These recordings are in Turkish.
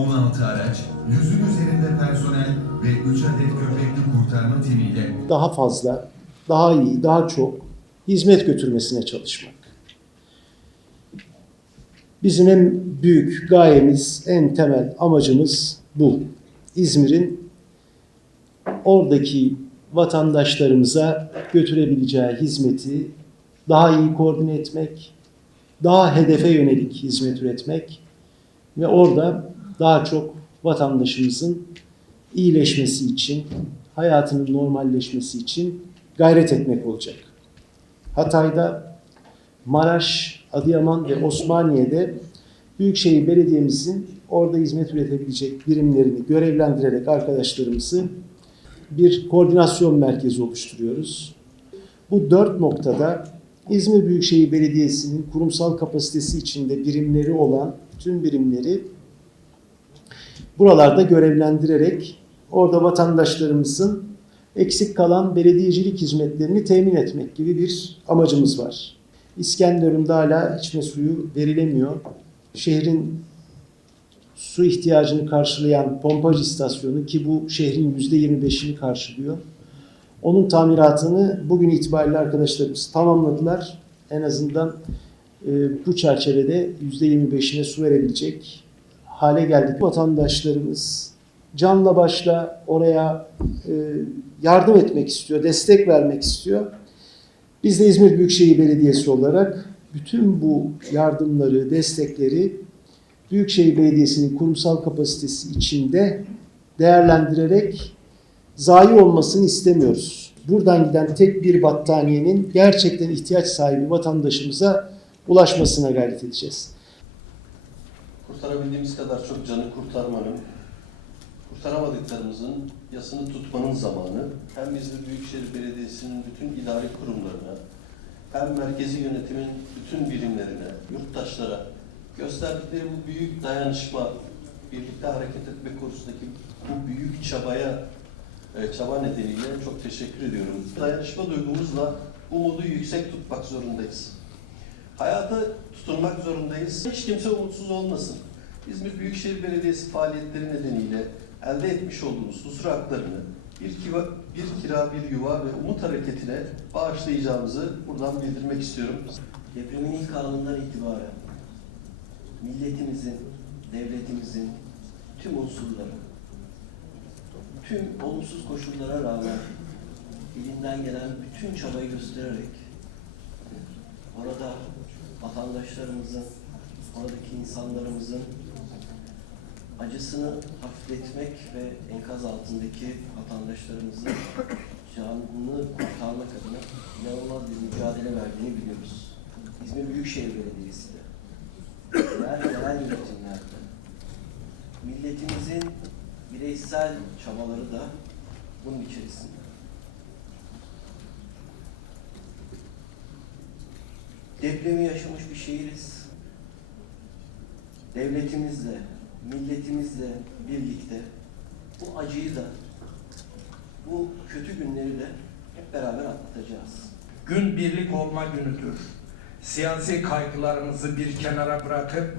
16 araç, yüzün üzerinde personel ve 3 adet köpekli kurtarma timiyle daha fazla, daha iyi, daha çok hizmet götürmesine çalışmak. Bizim en büyük gayemiz, en temel amacımız bu. İzmir'in oradaki vatandaşlarımıza götürebileceği hizmeti daha iyi koordine etmek, daha hedefe yönelik hizmet üretmek ve orada daha çok vatandaşımızın iyileşmesi için, hayatının normalleşmesi için gayret etmek olacak. Hatay'da, Maraş, Adıyaman ve Osmaniye'de Büyükşehir Belediye'mizin orada hizmet üretebilecek birimlerini görevlendirerek arkadaşlarımızı bir koordinasyon merkezi oluşturuyoruz. Bu dört noktada İzmir Büyükşehir Belediyesi'nin kurumsal kapasitesi içinde birimleri olan tüm birimleri buralarda görevlendirerek orada vatandaşlarımızın eksik kalan belediyecilik hizmetlerini temin etmek gibi bir amacımız var. İskenderun'da hala içme suyu verilemiyor. Şehrin su ihtiyacını karşılayan pompaj istasyonu ki bu şehrin %25'ini karşılıyor. Onun tamiratını bugün itibariyle arkadaşlarımız tamamladılar. En azından e, bu çerçevede %25'ine su verebilecek hale geldik. Vatandaşlarımız canla başla oraya e, yardım etmek istiyor, destek vermek istiyor. Biz de İzmir Büyükşehir Belediyesi olarak bütün bu yardımları, destekleri Büyükşehir Belediyesi'nin kurumsal kapasitesi içinde değerlendirerek zayi olmasını istemiyoruz. Buradan giden tek bir battaniyenin gerçekten ihtiyaç sahibi vatandaşımıza ulaşmasına gayret edeceğiz. Kurtarabildiğimiz kadar çok canı kurtarmanın, kurtaramadıklarımızın yasını tutmanın zamanı hem İzmir Büyükşehir Belediyesi'nin bütün idari kurumlarına, hem merkezi yönetimin bütün birimlerine, yurttaşlara gösterdikleri bu büyük dayanışma, birlikte hareket etme konusundaki bu büyük çabaya, e, çaba nedeniyle çok teşekkür ediyorum. Dayanışma duygumuzla umudu yüksek tutmak zorundayız. Hayata tutunmak zorundayız. Hiç kimse umutsuz olmasın. İzmir Büyükşehir Belediyesi faaliyetleri nedeniyle elde etmiş olduğumuz huzur haklarını bir, kiva, bir kira, bir yuva ve umut hareketine bağışlayacağımızı buradan bildirmek istiyorum. Depremin ilk anından itibaren milletimizin, devletimizin tüm unsurları, tüm olumsuz koşullara rağmen elinden gelen bütün çabayı göstererek orada vatandaşlarımızın, oradaki insanlarımızın acısını hafifletmek ve enkaz altındaki vatandaşlarımızın canını kurtarmak adına inanılmaz bir mücadele verdiğini biliyoruz. İzmir Büyükşehir Belediyesi de, diğer yerel yönetimlerde, milletimizin bireysel çabaları da bunun içerisinde. Depremi yaşamış bir şehiriz. Devletimizle, milletimizle birlikte bu acıyı da, bu kötü günleri de hep beraber atlatacağız. Gün birlik olma günüdür. Siyasi kaygılarımızı bir kenara bırakıp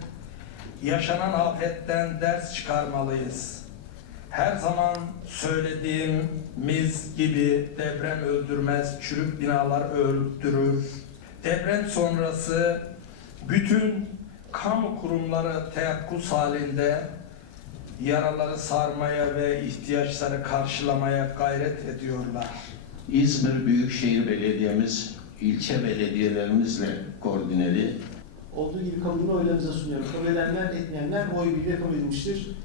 yaşanan afetten ders çıkarmalıyız. Her zaman söylediğimiz gibi deprem öldürmez, çürük binalar öldürür. Deprem sonrası bütün kamu kurumları teyakkuz halinde yaraları sarmaya ve ihtiyaçları karşılamaya gayret ediyorlar. İzmir Büyükşehir Belediye'miz ilçe belediyelerimizle koordineli Olduğu gibi kabulünü oylarınıza sunuyorum. Kabul edenler, etmeyenler oy birliğiyle kabul edilmiştir.